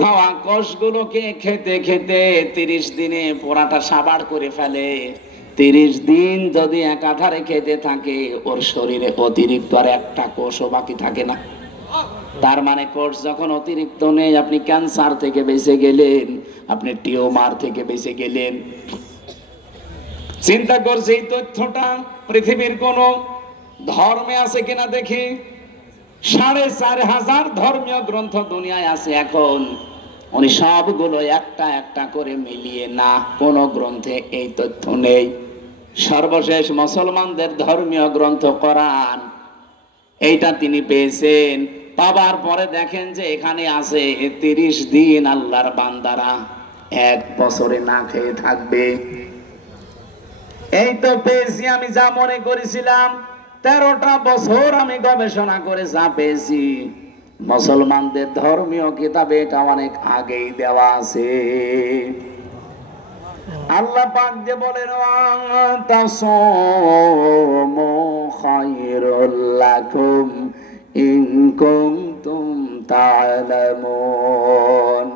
খাওয়া কোষগুলোকে খেতে খেতে 30 দিনে পোড়াটা সাবাড় করে ফেলে। 30 দিন যদি একাধারে খেতে থাকে, ওর শরীরে অতিরিক্ত আর একটা কোষও বাকি থাকে না। তার মানে কোষ যখন অতিরিক্ত নেই, আপনি ক্যান্সার থেকে বেঁচে গেলেন, আপনি টিউমার থেকে বেঁচে গেলেন। চিন্তা করছে এই তথ্যটা পৃথিবীর কোন ধর্মে আছে কিনা দেখি। 4500 ধর্মীয় গ্রন্থ দুনিয়ায় আছে এখন। উনি সবগুলো একটা একটা করে মিলিয়ে না, কোন গ্রন্থে এই তথ্য নেই। সর্বশেষ মুসলমানদের ধর্মীয় গ্রন্থ কোরআন, এইটা তিনি পেয়েছেন। পাবার পরে দেখেন যে এখানে আছে 30 দিন আল্লাহর বান্দারা 1 বছরে না খেয়ে থাকবে। এই তো পেয়েছি আমি যা মনে করেছিলাম। 13টা বছর আমি গবেষণা করে যা পেয়েছি, মুসলমানদের ধর্মীয় কিতাবে এটা অনেক আগেই দেওয়া আছে। আল্লাহ পাক যে বলেন তাসামু খায়রুল লাকুম ইন কুনতুম তা'লামুন,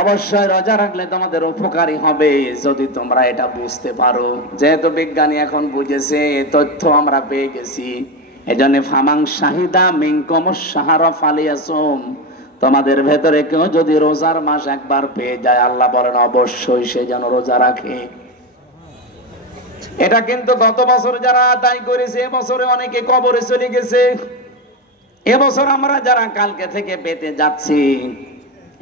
অবশ্যই রোজা রাখলে তোমাদের উপকারী হবে যদি তোমরা এটা বুঝতে পারো। যেহেতু বিজ্ঞানী এখন বুঝেছে, এই তথ্য আমরা পেয়ে গেছি, এজন্য ফামাং শাহিদা মিনকুমুশ শাহরা ফালিয়াসুম, তোমাদের ভেতরে কেউ যদি রোজার মাস একবার পেয়ে যায়, আল্লাহ বলেন অবশ্যই সে যেন রোজা রাখে। এটা কিন্তু গত বছর যারা আদায় করেছে, এবছরে অনেকে কবরে চলে গেছে। এবছর আমরা যারা কালকে থেকে পেতে যাচ্ছি,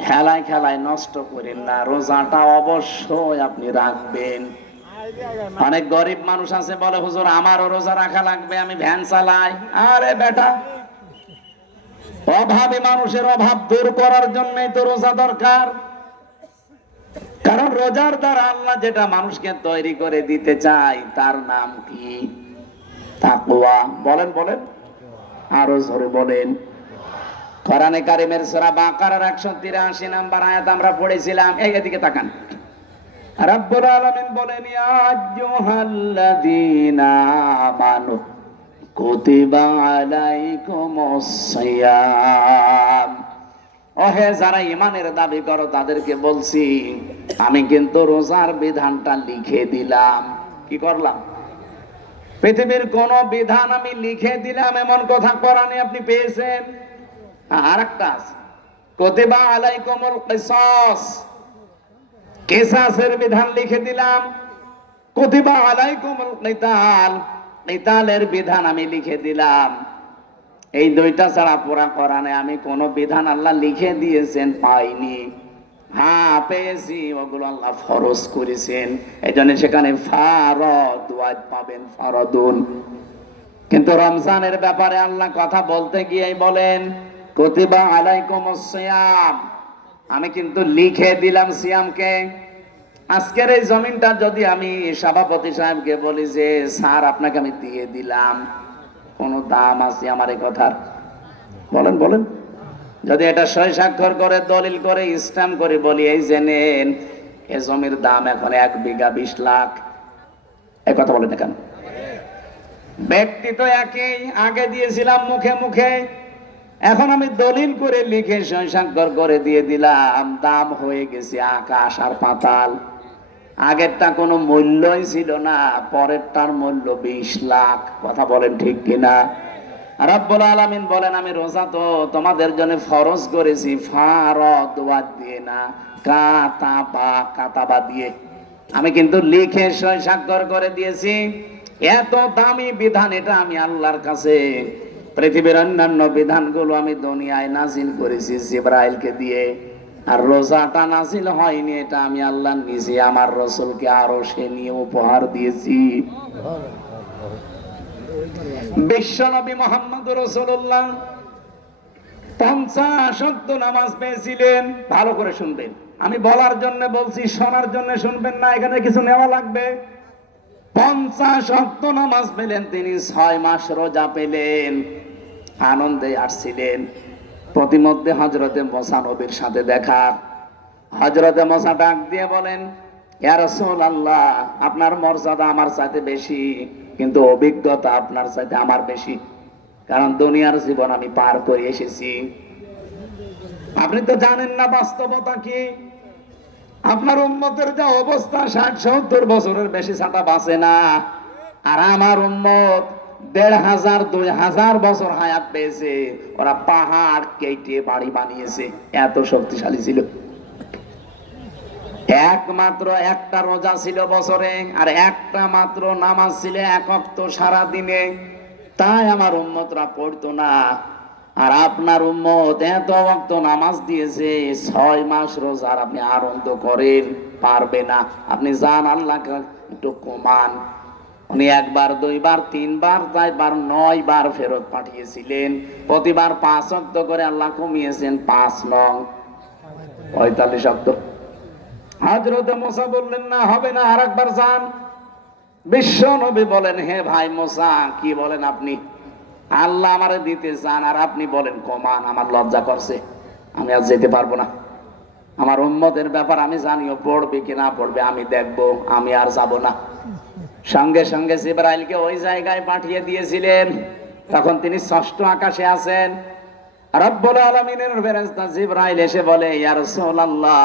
খেলায় খেলায় নষ্ট করেন না, রোজাটা অবশ্যই আপনি রাখবেন। অনেক গরিব মানুষ আছে বলে হুজুর আমারও রোজা রাখা লাগবে, আমি ভ্যান চালাই। আরে বেটা, অভাবী মানুষের অভাব দূর করার জন্যই তো রোজা দরকার। কারণ রোজার দ্বারা আল্লাহ যেটা মানুষকে তৈরি করে দিতে চায় তার নাম কি? তাকওয়া। বলেন বলেন, আরো জোরে বলেন। কোরআনে কারিমের সূরা বাকারার 183 নম্বর আয়াত আমরা পড়েছিলাম। এদিকে তাকান। রব্বুল আলামিন বলেন ইয়া আইয়ুহাল্লাযীনা আমানু কুতিবা আলাইকুমুস সিয়াম, ওহে যারা ঈমানের দাবি করো তাদেরকে বলছি আমি কিন্তু রোজার বিধানটা লিখে দিলাম। কি করলাম? পৃথিবীর কোন বিধান আমি লিখে দিলাম এমন কথা কোরআনে আপনি পেয়েছেন? আরেকটা আছে, কুতিবা আলাইকুমুল কিসাস, কিসাসের বিধান লিখে দিলাম। কুতিবা আলাইকুমুল কিতাল, কিতালের বিধান আমি লিখে দিলাম। এই দুইটা ছাড়া পুরা কোরআনে আমি কোন বিধান আল্লাহ লিখে দিয়েছেন পাইনি। হ্যাঁ পেয়েছি, ওগুলো আল্লাহ ফরজ করেছেন। এজন্য সেখানে ফারদ ওয়াজ পাবেন, ফারদুন। কিন্তু রমজানের ব্যাপারে আল্লাহ কথা বলতে গিয়ে বলেন কুতিবা আলাইকুমুস সিয়াম, আমি কিন্তু লিখে দিলাম সিয়ামকে। আজকের এই জমিনটা যদি আমি সভাপতি সাহেবকে বলি যে স্যার আপনাকে আমি দিয়ে দিলাম, কোন দাম আছে আমার এই কথার? বলেন বলেন। যদি এটা সই স্বাক্ষর করে দলিল করে স্ট্যাম্প করে বলি এই যে নেন, এ জমির দাম এখন 1 বিঘা 20 লাখ, এই কথা বলে দেখেন। ব্যক্তি তো একই, আগে দিয়েছিলাম মুখে মুখে, এখন আমি দলিল করে লিখে সই স্বাক্ষর করে দিয়ে দিলাম, দাম হয়ে গেছে আকাশ আর পাতাল। আগেরটা কোনো মূল্যই ছিল না, পরেরটার মূল্য 20 লাখ। কথা বলেন ঠিক কিনা? রব্বুল আলামিন বলেন আমি রোজা তো তোমাদের জন্য ফরজ করেছি ফারদ ওয়াদ দিয়ে না, কাতাবা দিয়ে। আমি কিন্তু লিখে সই স্বাক্ষর করে দিয়েছি। এত দামি বিধান এটা আমি আল্লাহর কাছে। পৃথিবীর অন্যান্য বিধানগুলো আমি দুনিয়ায় নাজিল করেছি জিবরাইলকে দিয়ে, আর রোজাটা নাজিল হয়নি, এটা আমি আল্লাহ নিজে আমার রাসূলকে আরো সে নিয়ে উপহার দিয়েছি। বিশ্বনবী মুহাম্মদুর রাসূলুল্লাহ 50 ওয়াক্ত নামাজ পেয়েছিলেন। ভালো করে শুনবেন, আমি বলার জন্য বলছি, শোনার জন্য শুনবেন না, এখানে কিছু নেওয়া লাগবে। 50 ওয়াক্ত নামাজ পেলেন তিনি, 6 মাস রোজা পেলেন, আনন্দে আসছিলেন। প্রতিমধ্যে হযরতে মুসা নবীর সাথে দেখা। হযরতে মুসা ডাক দিয়ে বলেন ইয়া রাসূলুল্লাহ, আপনার মর্যাদা আমার চাইতে বেশি, কিন্তু অভিজ্ঞতা আপনার চাইতে আমার বেশি, কারণ দুনিয়ার জীবন আমি পার করে এসেছি। আপনি তো জানেন না বাস্তবতা কি। আপনার উম্মতের যা অবস্থা, 60-70 বছরের বেশি ছাতা বাঁচে না। আর আমার উম্মত 1500 2000 বছর হায়াত পেয়েছে। ওরা পাহাড় কেটে বাড়ি বানিয়েছে, এত শক্তিশালী ছিল। একমাত্র একটা রোজা ছিল বছরে, আর একটা মাত্র নামাজ ছিল এক ওয়াক্ত সারা দিনে। তাই আমার উম্মতরা পড়তো না। আর আপনার উম্মত এত ওয়াক্ত নামাজ দিয়েছে, 6 মাস রোজা, আর আপনি আনন্দ করেন, পারবে না। আপনি যান আল্লাহকে একটু কমান। উনি 1 বার 2 বার 3 বার 4 বার 9 বার ফেরত পাঠিয়েছিলেন। প্রতিবার 5 ওয়াক্ত করে আল্লাহ কমিয়েছেন 5 নং 45 ওয়াক্ত। হযরত মুসা বললেন না, হবে না, আরেকবার যান। বিশ্ব নবী বলেন, হে ভাই মুসা, কি বলেন আপনি? আল্লাহ আমারে দিতে চান আর আপনি বলেন কমান। আমার লজ্জা করছে, আমি আর যেতে পারবো না। আমার উম্মতের ব্যাপার আমি জানিও, পড়বে কি না পড়বে আমি দেখবো, আমি আর যাব না। সঙ্গে সঙ্গে জিবরাইলকে ওই জায়গায় পাঠিয়ে দিয়েছিলেন। তখন তিনি 6ষ্ঠ আকাশে আছেন। রব্বুল আলামিনের ফেরেশতা জিবরাইল এসে বলে, ইয়া রাসূলুল্লাহ,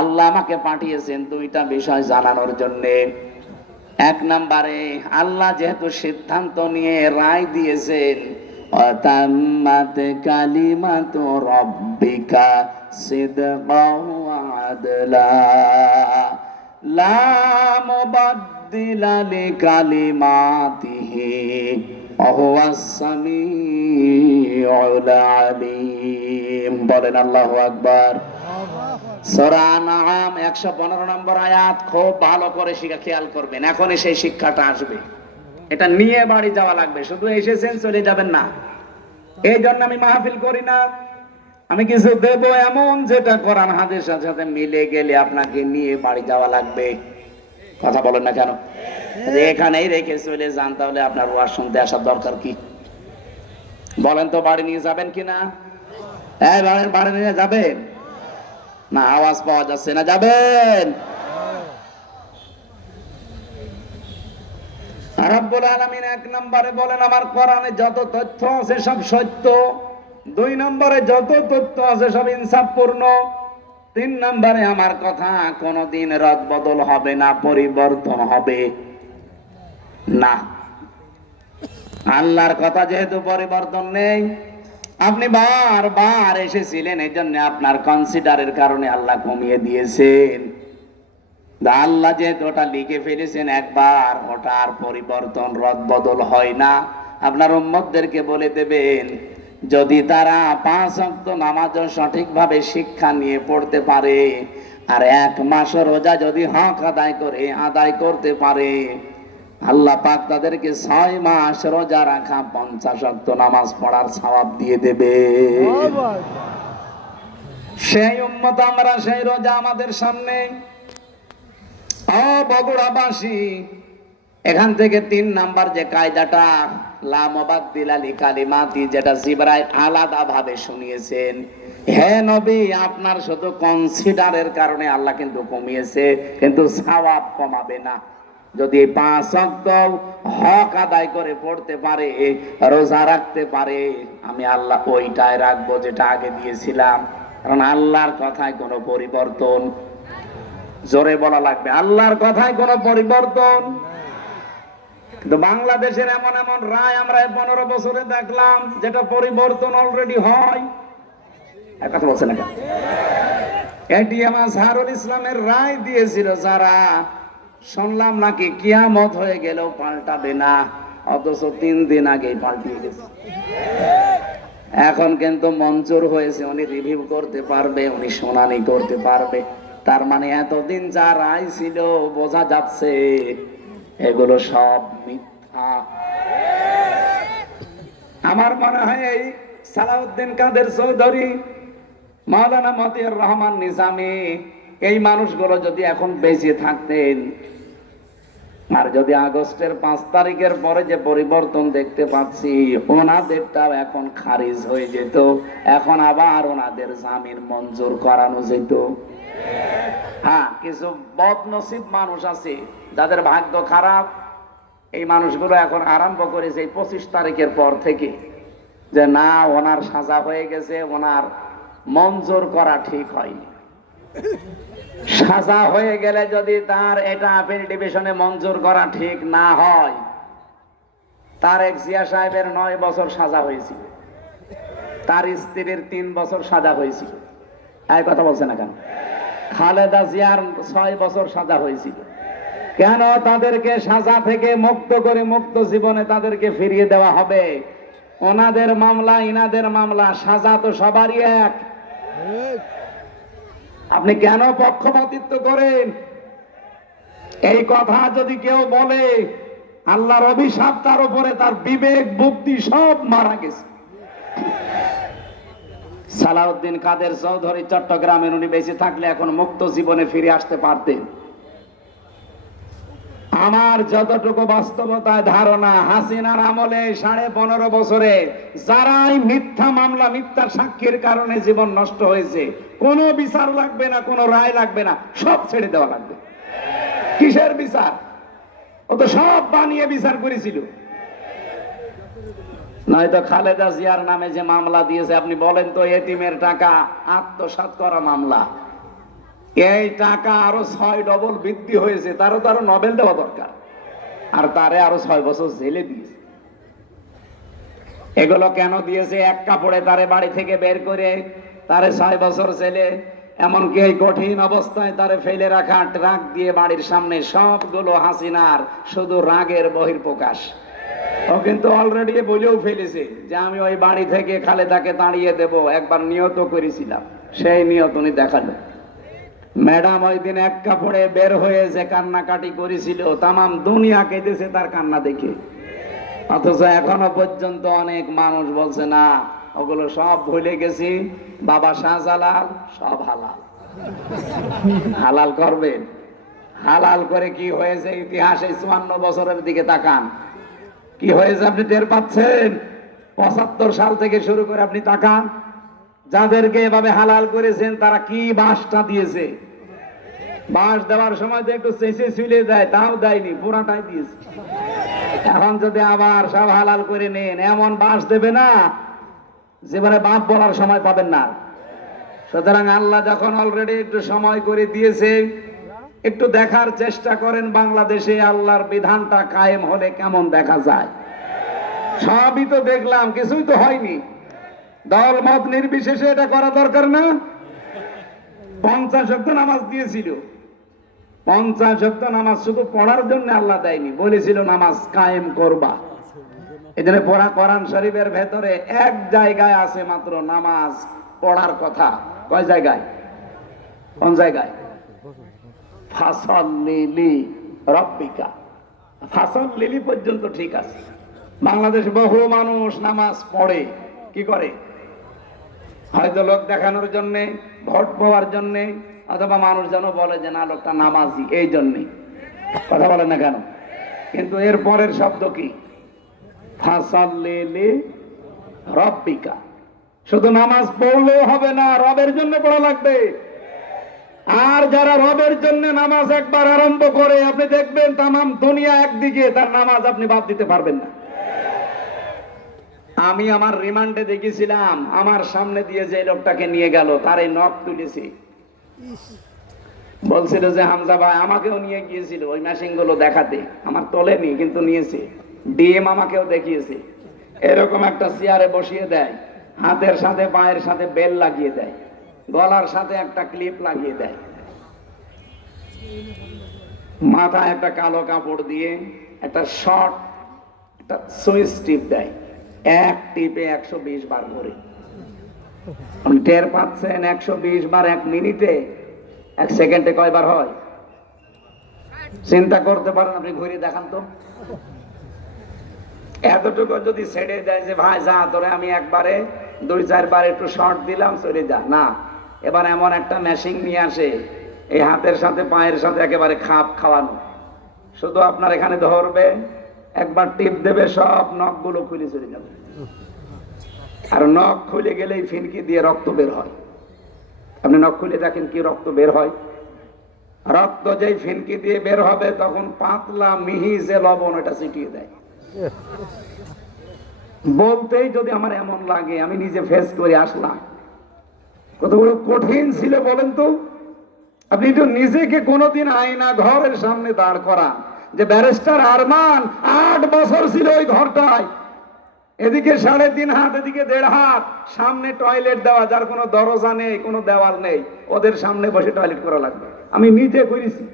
আল্লাহ আমাকে পাঠিয়েছেন 2টা বিষয় জানানোর জন্য। 1 নম্বরে, আল্লাহ যেহেতু সিদ্ধান্ত নিয়ে রায় দিয়েছেন, অতাম্মাত কালিমাতু রাব্বিকা সিদকাও ওয়া আদলা লা মুবাদদিলা লিকালিমাতিহি ওয়া হুয়াস সামিউল আলিম। বলেন আল্লাহু আকবার। সূরা আনআম 115 নম্বর আয়াত। খুব ভালো করে খেয়াল করবেন, এখনই সেই শিক্ষাটা আসবে। এটা নিয়ে বাড়ি যাওয়া লাগবে, শুধু এসেছেন চলে যাবেন না। এই জন্য আমি মাহফিল করি না। আমি কিছু দেব এমন যেটা কোরআন হাদিসের সাথে মিলে গেলে আপনাকে নিয়ে বাড়ি যাওয়া লাগবে। কথা বলেন না কেন? এখানেই রেখে চলে যান, তাহলে আপনার ওয়াজ শুনতে আসার দরকার কি? বলেন তো, বাড়ি নিয়ে যাবেন কিনা? হ্যাঁ, বাড়ি নিয়ে যাবেন না? আওয়াজ পাওয়া যাচ্ছে না। যাবেন? রব্বুল আলামিন 1 নম্বরে বলেন, আমার কোরআনে যত তথ্য আছে সব সত্য। 2 নম্বরে যত তথ্য আছে সব ইনসাফপূর্ণ। 3 নম্বরে আমার কথা কোনোদিন রদ বদল হবে না, পরিবর্তন হবে না। আল্লাহর কথা যেহেতু পরিবর্তন নেই, আপনি বারবার এসেছিলেন, এই জন্য আপনার কনসিডারের কারণে আল্লাহ কমিয়ে দিয়েছেন। আল্লাহ যেহেতু ওটা লিখে ফেলেছেন একবার, ওটার পরিবর্তন রদ বদল হয় না। আপনার উম্মতদেরকে বলে দেবেন, যদি তারা 5 ওয়াক্ত নামাজও সঠিকভাবে শিক্ষা নিয়ে পড়তে পারে, আর 1 মাস রোজা যদি হক আদায় করতে পারে, আল্লাহ পাক তাদেরকে 6 মাস রোজা রাখা 50 ওয়াক্ত নামাজ পড়ার সওয়াব দিয়ে দেবে। সেই উম্মত আমরা, সেই রোজা আমাদের সামনে। বগুড়াবাসী, এখান থেকে 3 নাম্বার যে কায়দাটা, লা মুবাদদিলা লিকালিমাতি, যেটা জিবরাইল আলাদা ভাবে শুনিয়েছেন, হে নবী, আপনার শুধু কনসিডারের কারণে আল্লাহ কিন্তু কমিয়েছে, কিন্তু সওয়াব কমাবে না। যদি 5 ওয়াক্ত হক আদায় করে পড়তে পারে, রোজা রাখতে পারে, আমি আল্লাহ ওইটাই রাখবো যেটা আগে দিয়েছিলাম। কারণ আল্লাহর কথায় কোনো পরিবর্তন, জোরে বলা লাগবে, আল্লাহর কথায় কোনো পরিবর্তন। কিন্তু বাংলাদেশের এমন এমন রায় আমরা 15 বছরে দেখলাম, যেটা পরিবর্তন অলরেডি হয়। কথা বলছে না কেন? এটিএম আজহারুল ইসলামের রায় দিয়েছিল যারা, শুনলাম নাকি কিয়ামত হয়ে গেলেও পাল্টাবে না, অথচ 3 দিন আগেই পাল্টিয়ে গেছে। এখন কিন্তু মঞ্জুর হয়েছে, উনি রিভিউ করতে পারবে, উনি শুনানি করতে পারবে। তার মানে এতদিন যা রায় ছিল, বোঝা যাচ্ছে এগুলো সব মিথ্যা। আমার মনে হয় এই সালাউদ্দিন কাদের চৌধুরী, মাওলানা মতিউর রহমান নিজামী, এই মানুষগুলো যদি এখন বেঁচে থাকতেন, আর যদি আগস্টের 5 তারিখের পরে যে পরিবর্তন দেখতে পাচ্ছি, ওনাদেরটাও এখন খারিজ হয়ে যেত, এখন আবার ওনাদের জামিন মঞ্জুর করানো যেত। হ্যাঁ, কিছু বদনসিব মানুষ আছে যাদের ভাগ্য খারাপ, এই মানুষগুলো এখন আরম্ভ করেছে এই 25 তারিখের পর থেকে, যে না, ওনার সাজা হয়ে গেছে, ওনার মঞ্জুর করা ঠিক হয়নি। সাজা হয়ে গেলে যদি তার এটা আপিল ডিভিশনে মঞ্জুর করা ঠিক না হয়, তার এক জিয়া সাহেবের 9 বছর সাজা হয়েছিল, তার স্ত্রীর 3 বছর সাজা হয়েছিল। এই কথা বলছে না কেন? খালেদা জিয়ার 6 বছর সাজা হয়েছিল। কেন তাদেরকে সাজা থেকে মুক্ত করে মুক্ত জীবনে তাদেরকে ফিরিয়ে দেওয়া হবে? ওনাদের মামলা ইনাদের মামলা, সাজা তো সবারই এক। আপনি কেন পক্ষপাতিত্ব করেন? এই কথা যদি কেউ বলে, আল্লাহর অভিশাপ তার উপরে, তার বিবেক বুদ্ধি সব মারা গেছে। সালাউদ্দিন কাদের চৌধুরী চট্টগ্রামের, উনি বেঁচে থাকলে এখন মুক্ত জীবনে ফিরে আসতে পারতেন। আমার যতটুকু বাস্তবতায় ধারণা, হাসিনার আমলে 15.5 বছরে যারাই মিথ্যা মামলা, মিথ্যা সাক্ষীর কারণে জীবন নষ্ট হয়েছে, কোনো বিচার লাগবে না, কোনো রায় লাগবে না, সব ছেড়ে দেওয়া লাগবে। কিসের বিচার? ও তো সব বানিয়ে বিচার করেছিল। নয়তো খালেদা জিয়ার নামে যে মামলা দিয়েছে, আপনি বলেন তো, এতিমের টাকা আত্মসাৎ করা মামলা, এই টাকা আরো 6 ডবল বৃদ্ধি হয়েছে, তারও তো আরো নোবেল দেওয়া দরকার, আর তারে আরো 6 বছর জেলে দিয়েছে। এগুলো কেন দিয়েছে? এক কাপড়ে তারে বাড়ি থেকে বের করে তারে 6 বছর জেলে, এমনকি এই কঠিন অবস্থায় তারে ফেলে রাখা ট্রাক দিয়ে বাড়ির সামনে, সবগুলো হাসিনার শুধু রাগের বহিঃপ্রকাশ। ও কিন্তু অলরেডি বলেও ফেলেছে যে আমি ওই বাড়ি থেকে খালেদাকে তাড়িয়ে দেব, একবার নিয়ত করেছিলাম, সেই নিয়ত উনি দেখালো। ম্যাডাম ওই দিন এক কাপড়ে বের হয়ে যে কান্নাকাটি করেছিল, তামাম দুনিয়া কেঁদেছে তার কান্না দেখে। অথচ এখনো পর্যন্ত অনেক মানুষ বলছে না, ওগুলো সব ভুলে গেছি, বাবা শাহজালাল সব হালাল। হালাল করবেন? হালাল করে কি হয়েছে ইতিহাসে? 54 বছরের দিকে তাকান, কি হয়েছে আপনি টের পাচ্ছেন? 75 সাল থেকে শুরু করে আপনি তাকান, যাদেরকে এভাবে হালাল করেছেন তারা কি বাসটা দিয়েছে। বাস দেওয়ার সময় তো একটু চেঁচে ছুলে দেয়, তাও দেয়নি, পুরাটাই দিয়েছে। এখন যদি আবার সব হালাল করে নেন, এমন বাস দেবে না জীবনে বাপ বলার সময় পাবেন না। সুতরাং আল্লাহ যখন অলরেডি একটু সময় করে দিয়েছে, একটু দেখার চেষ্টা করেন বাংলাদেশে আল্লাহর বিধানটা কায়েম হলে কেমন দেখা যায়। সবই তো দেখলাম, কিছুই তো হয়নি। দল মত নির্বিশেষে এটা করা দরকার না? 50 ওয়াক্ত নামাজ দিয়েছিল, 50 ওয়াক্ত নামাজ শুধু পড়ার জন্য আল্লাহ দেয়নি, বলেছিল নামাজ কায়েম করবা। এজন্য পড়া কোরআন শরীফের ভেতরে এক জায়গায় আছে মাত্র নামাজ পড়ার কথা। কয় জায়গায়? কোন জায়গায়? ফাসাল্লি রাব্বিকা, ফাসাল্লি পর্যন্ত ঠিক আছে। বাংলাদেশ বহু মানুষ নামাজ পড়ে, কি করে? হয়তো লোক দেখানোর জন্য, ভোট পাওয়ার জন্য, অথবা মানুষ যেন বলে যে না লোকটা নামাজি, এই জন্যে কথা বলে না কেন? কিন্তু এর পরের শব্দ কি? ফাসাল্লি রাব্বিকা। শুধু নামাজ পড়লেও হবে না, রবের জন্য পড়া লাগবে। আর যারা রবের জন্য নামাজ একবার আরম্ভ করে, আপনি দেখবেন তামাম দুনিয়া একদিকে, তার নামাজ আপনি বাদ দিতে পারবেন না। আমি আমার রিমান্ডে দেখেছিলাম, আমার সামনে দিয়ে যে লোকটাকে নিয়ে গেল, তার এই নখ তুলেছি, বলছিল যে হামজা ভাই, আমাকেও নিয়ে গিয়েছিল ওই মেশিন গুলো দেখাতে, আমার তোলেনি কিন্তু নিয়েছে। ডিএম আমাকেও দেখিয়েছে, এরকম একটা চেয়ারে বসিয়ে দেয়, হাতের সাথে পায়ের সাথে বেল লাগিয়ে দেয়, গলার সাথে একটা ক্লিপ লাগিয়ে দেয়, মাথায় একটা কালো কাপড় দিয়ে একটা শর্ট একটা সুইচ টিপ দেয়, এক টিপে 120 বার করে। টের পাচ্ছেন 120 বার 1 মিনিটে? 1 সেকেন্ডে কয়বার হয় চিন্তা করতে পারেন আপনি? ঘুরে দেখান তো। এতটুকু যদি ছেড়ে দেয় যে ভাই যা তোরে আমি একবারে 2-4 বার একটু শর্ট দিলাম, চলে যা, না, এবার এমন একটা মেশিন নিয়ে আসে, এই হাতের সাথে পায়ের সাথে একেবারে খাপ খাওয়ানো, শুধু আপনার এখানে ধরবে, একবার টিপ দেবে, সব নখগুলো খুলে চলে যাবে। আর নখ খুলে গেলেই ফিনকি দিয়ে রক্ত বের হয়। আপনি নখ খুলে দেখেন কি রক্ত বের হয়। রক্ত যেই ফিনকি দিয়ে বের হবে, তখন পাতলা মিহি যে লবণ, এটা ছিটিয়ে দেয়। বলতেই যদি আমার এমন লাগে, আমি নিজে ফেস করে আসলাম, কত বড় কঠিন ছিল বলেন তো। আপনি তো নিজেকে কোনোদিন আয়না ঘরের সামনে দাঁড় করান যে ব্যারিস্টার আরমান 8 বছর ছিল ওই ঘরটায়, এদিকে 3.5 হাত, এদিকে 1.5 হাত, সামনে টয়লেট দেওয়া, যার কোনো দরজা নেই, কোনো দেওয়াল নেই, ওদের সামনে বসে টয়লেট করা লাগবে। আমি নিজে করেছি।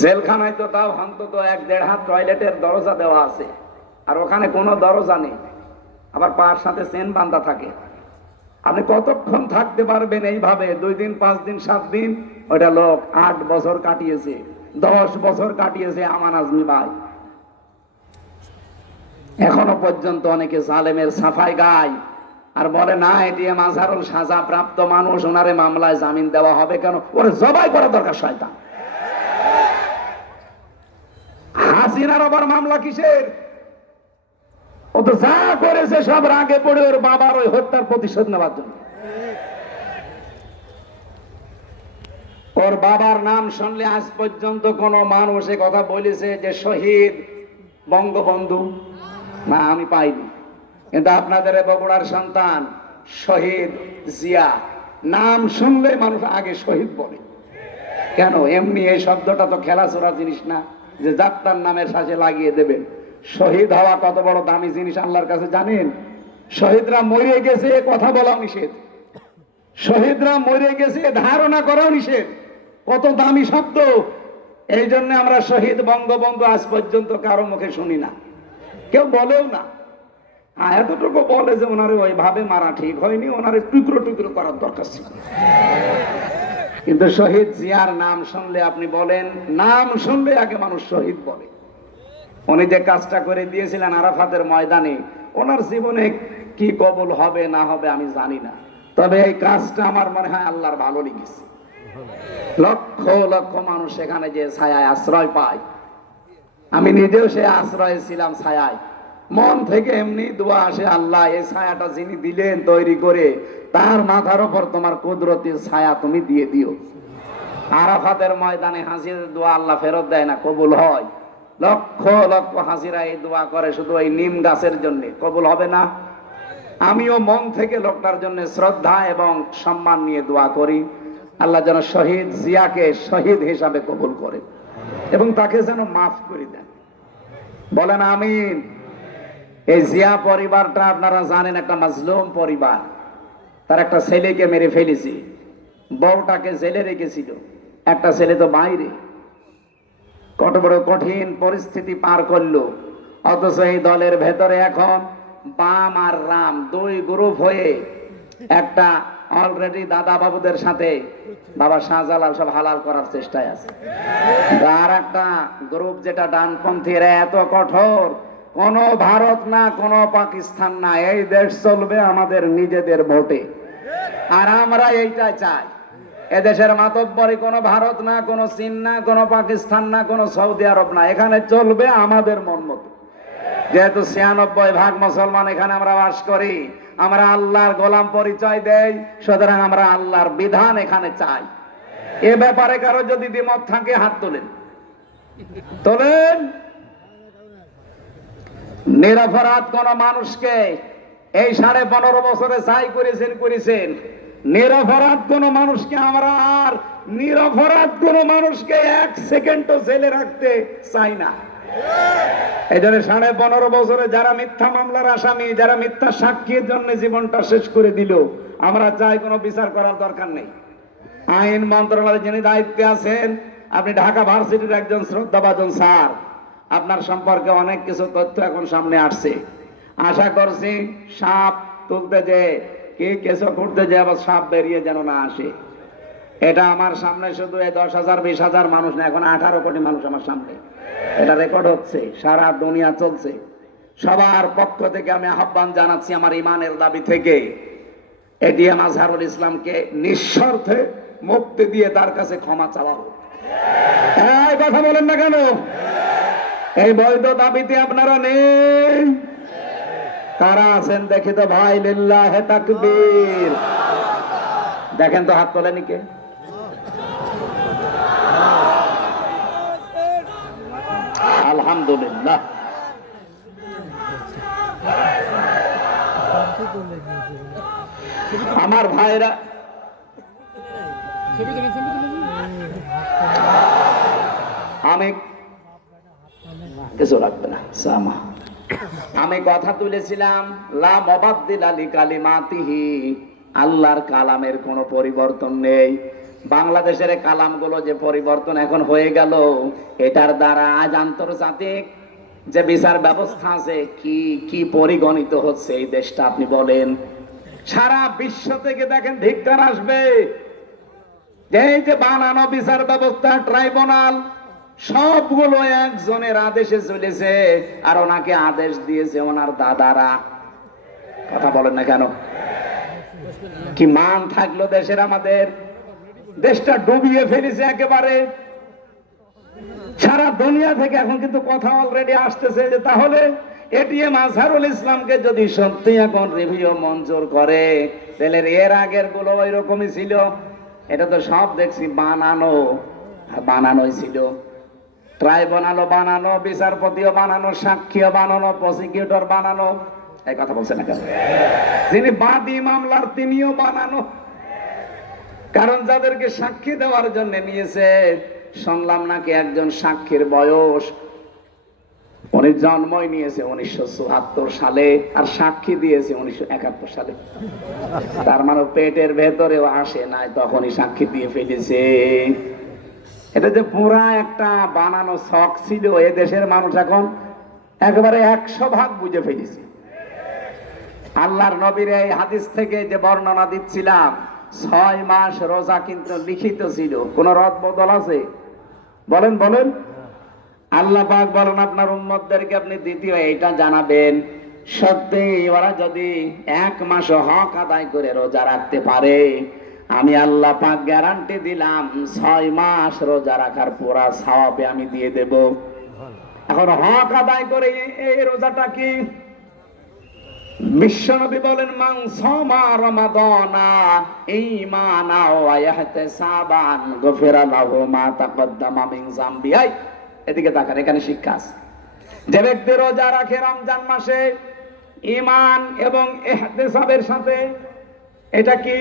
জেলখানায় তো তাও অন্তত 1-1.5 হাত টয়লেটের দরজা দেওয়া আছে, আর ওখানে কোনো দরজা নেই, আবার পার সাথে চেন বাঁধা থাকে। আপনি কতক্ষণ থাকতে পারবেন এইভাবে? 2 দিন, 5 দিন, 7 দিন? ওটা লোক 8 বছর কাটিয়েছে, 10 বছর কাটিয়েছে আমান আজমি ভাই। এখনো পর্যন্ত অনেকে জালেমের সাফাই গায় আর বলে না এটিএম আজহারুল সাজা প্রাপ্ত মানুষ, ওনারে মামলায় জামিন দেওয়া হবে কেন? ওরে জবাই করা দরকার শয়তান। হাসিনার আবার মামলা কিসের? ও তো যা করেছে সব রাগে পড়ে ওর বাবার ওই হত্যার প্রতিশোধ নেওয়ার জন্য। ওর বাবার নাম শুনলে আজ পর্যন্ত কোন মানুষ এ কথা বলেছে যে শহীদ বঙ্গবন্ধু? না, আমি পাইনি। কিন্তু আপনাদের বগুড়ার সন্তান শহীদ জিয়া নাম শুনলে মানুষ আগে শহীদ বলে কেন? এমনি এই শব্দটা তো খেলাচোরা জিনিস না যে যাত্রার নামের সাথে লাগিয়ে দেবেন। শহীদ হওয়া কত বড় দামি জিনিস আল্লাহর কাছে জানেন? শহীদরা মরে গেছে কথা বলাও নিষেধ, শহীদরা মরে গেছে ধারণা করাও নিষেধ। কত দামি শব্দ! এই জন্য আমরা শহীদ বঙ্গবন্ধু আজ পর্যন্ত কারো মুখে শুনি না, কেউ বলেও না। এতটুকু বলে যে ওনারে ওইভাবে মারা ঠিক হয়নি, ওনারে টুকরো টুকরো করার দরকার ছিল। কিন্তু শহীদ জিয়ার নাম শুনলে আপনি বলেন, নাম শুনলে আগে মানুষ শহীদ বলে। উনি যে কাজটা করে দিয়েছিলেন আরাফাতের ময়দানে, ওনার জীবনে কি কবুল হবে না হবে আমি জানি না, তবে এই কাজটা আমার মনে হয় আল্লাহর ভালো লেগেছে। লক্ষ লক্ষ মানুষ সেখানে যে ছায়ায় আশ্রয় পায়, আমি নিজেও সে আশ্রয়ে ছিলাম ছায়ায়। মন থেকে এমনি দোয়া আসে, আল্লাহ এই ছায়াটা যিনি দিলেন তৈরি করে, তার মাথার উপর তোমার কুদরতের ছায়া তুমি দিয়ে দিও। আরাফাতের ময়দানে হাজিদের দোয়া আল্লাহ ফেরত দেয় না, কবুল হয়। লক্ষ লক্ষ হাজিরা এই দোয়া করে শুধু এই নিম গাছের জন্য, কবুল হবে না? আমিও মন থেকে লোকটার জন্য শ্রদ্ধা এবং সম্মান নিয়ে দোয়া করি, আল্লাহ যেন শহীদ জিয়াকে শহীদ হিসাবে কবুল করে এবং তাকে যেন মাফ করে দেন। বলেন আমিন। এই জিয়া পরিবারটা আপনারা জানেন একটা মাজলুম পরিবার। তার একটা ছেলেকে মেরে ফেলেছি, বউটাকে জেলে রেখেছিল, একটা ছেলে তো বাইরে। কত বড় কঠিন পরিস্থিতি পার করলো, অথচ এই দলের ভেতরে এখন বাম আর রাম 2 গ্রুপ হয়ে একটা অলরেডি দাদা বাবুদের সাথে বাবা শাহজালাল সব হালাল করার চেষ্টায় আছে। আর একটা গ্রুপ যেটা ডানপন্থী, এরা এত কঠোর, কোন ভারত না কোন পাকিস্তান না, এই দেশ চলবে আমাদের নিজেদের ভোটে, আর আমরা এইটা চাই। এদেশের মাতব্বরি কোনো ভারত না, কোনো চীন না, কোনো পাকিস্তান না, কোনো সৌদি আরব না, এখানে চলবে আমাদের মন মতো। যেহেতু 96% মুসলমান এখানে আমরা বাস করি, আমরা আল্লাহর গোলাম পরিচয় দেই, সুতরাং আমরা আল্লাহর বিধান এখানে চাই। এ ব্যাপারে কারো যদি দ্বিমত থাকে হাত তোলেন, তোলেন। নিরপরাধ কোন মানুষকে এই 15.5 বছরে যাই করেছেন, নিরপরাধ কোন মানুষকে আমরা আর নিরপরাধ কোন মানুষকে 1 সেকেন্ডও জেলে রাখতে চাই না। এই জন্য 15.5 বছরে যারা মিথ্যা মামলার আসামি, যারা মিথ্যা সাক্ষীর জন্য জীবনটা শেষ করে দিল, আমরা চাই কোনো বিচার করার দরকার নেই। আইন মন্ত্রণালয়ের যিনি দায়িত্বে আছেন, আপনি ঢাকা ভার্সিটির একজন শ্রদ্ধাভাজন স্যার, আপনার সম্পর্কে অনেক কিছু তথ্য এখন সামনে আসছে। আশা করছি সাপ তুলতে যে কি কেসও করতে যে আবার সাপ বেরিয়ে যেন না আসে। এটা আমার সামনে শুধু এই 10,000 20,000 মানুষ না, এখন 18 কোটি মানুষ আমার সামনে, এটা রেকর্ড হচ্ছে, সারা দুনিয়া চলছে। সবার পক্ষ থেকে আমি আহ্বান জানাচ্ছি আমার ইমানের দাবি থেকে, এটিএম আজহারুল ইসলামকে নিঃস্বার্থে মুক্তি দিয়ে তার কাছে ক্ষমা চাওয়াবো। এই কথা বলেন না কেন? এই বৈধ দাবিতে আপনারা নেই? কারা আছেন দেখি তো ভাই? লিল্লাহে তাকবীর। দেখেন তো হাত তোলেনি কে? আলহামদুলিল্লাহ। আমার ভাইরা, আমি কিছু রাখবে না সামা, আমি কথা তুলেছিলাম লা মুবাদদিলা লিকালিমাতিহি, আল্লাহর কালামের কোনো পরিবর্তন নেই। বাংলাদেশের কালামগুলো যে পরিবর্তন এখন হয়ে গেল, এটার দ্বারা আজ আন্তর্জাতিক যে বিচার ব্যবস্থা আছে কি কি পরিগণিত হচ্ছে এই দেশটা আপনি বলেন। সারা বিশ্ব থেকে দেখেন ধিক্কার আসবে যে এই যে বানানো বিচার ব্যবস্থা ট্রাইব্যুনাল সবগুলো একজনের আদেশে চলেছে, আর ওনাকে আদেশ দিয়েছে ওনার দাদারা। কথা বলেন না কেন? কি মান থাকলো দেশের? আমাদের দেশটা ডুবিয়ে ফেলেছে একেবারে। সারা দুনিয়া থেকে এখন কিন্তু কথা অলরেডি আসতেছে যে তাহলে এটিএম আজহারুল ইসলামকে যদি সত্যি এখন রিভিউ মঞ্জুর করে, তাহলে এর আগের গুলো ওই রকমই ছিল। এটা তো সব দেখছি বানানো, বানানোই ছিল। ট্রাইব্যুনালও বানানো, বিচারপতিও বানানো, সাক্ষীও বানানো, প্রসিকিউটর বানানো। এই কথা বলছে না কেন? যিনি বাদী মামলার তিনিও বানানো। কারণ যাদেরকে সাক্ষী দেওয়ার জন্য নিয়েছে, শুনলাম নাকি একজন সাক্ষীর বয়স, উনি জন্মই নিয়েছে 1974 সালে আর সাক্ষী দিয়েছে 1971 সালে। তার মানে পেটের ভেতরেও আসে নাই, তখনই সাক্ষী দিয়ে ফেলেছে। এটা যে পুরা একটা বানানো শখ ছিল, এ দেশের মানুষ এখন একেবারে 100% বুঝে ফেলেছে। আল্লাহর নবীর এই হাদিস থেকে যে বর্ণনা দিচ্ছিলাম, 6 মাস রোজা কিন্তু লিখিত ছিল। কোন রদ বদল আছে? বলেন বলেন। আল্লাহ পাক বলেন আপনার উম্মতদেরকে আপনি দ্বিতীয় এইটা জানাবেন, সত্যি ওরা যদি 1 মাস হক আদায় করে রোজা রাখতে পারে, আমি আল্লাহ পাক গ্যারান্টি দিলাম 6 মাস রোজা রাখার পুরা সওয়াব আমি দিয়ে দেব। এখন হক আদায় করে এই রোজাটা কি? বিশ্বনবী বলেন মান সামা রমাদানা ঈমানা ওয়া ইহতিসাবান গফিরা লাহু মা তাকদ্দামা মিন যামবি। এদিকে তাকান, এখানে শিক্ষা আছে। যে ব্যক্তি রোজা রাখে রমজান মাসে ঈমান এবং ইহতিসাবের সাথে, এটা কি?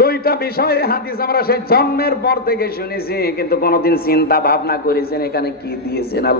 দুইটা বিষয় হাদিস আমরা সেই জন্মের পর থেকে শুনেছি, কিন্তু কোনোদিন চিন্তা ভাবনা করেছেন এখানে কি দিয়েছেন আল্লাহ।